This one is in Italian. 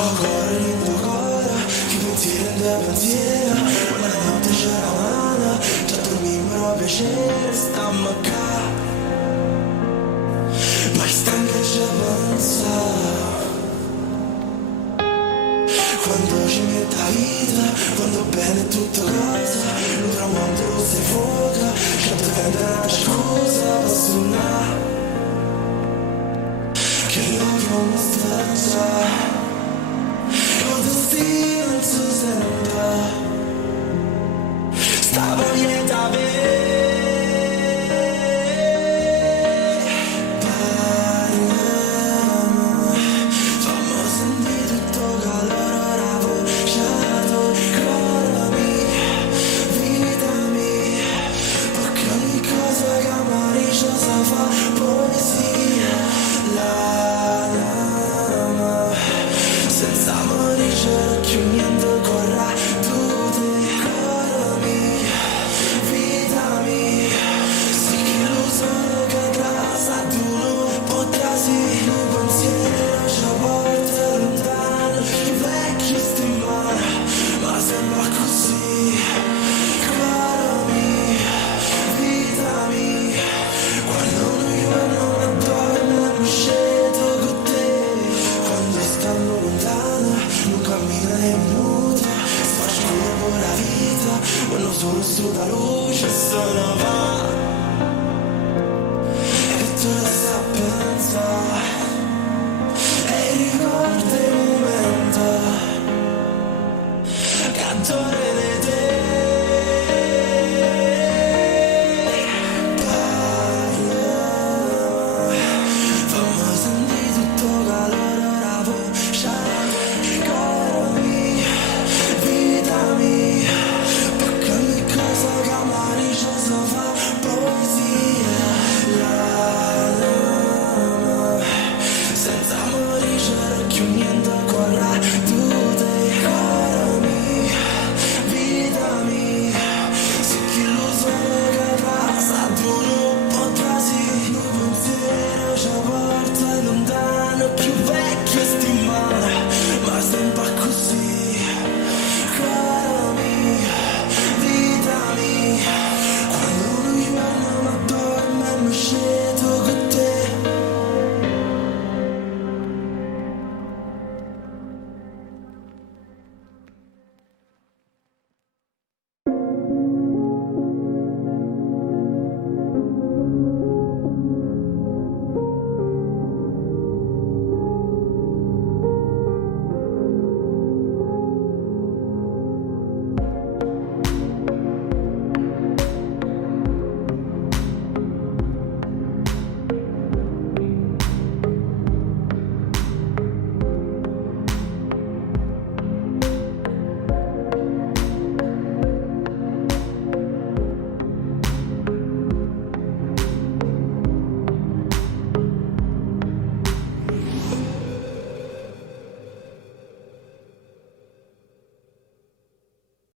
cuore in tuo cuore, che pensiero in te pensiero, quella notte c'era mano, già dormimmo a piacere, stammo qua, ma stanca ci pensa. Quando ci mette la vita, quando bene è tutto cosa, il tramonto si fuoca, certo vende una scusa per suonare, che l'odio mi straccia, il destino non si sente, sta voglia d'avere. Sono su da luce, sono va e tu lo sai pensare e ricordi il momento che adoro di te. Parla, fammi sentire tutto calore, la voce, caro mio, vita mia. Lontano, più vecchio stimare, ma sempre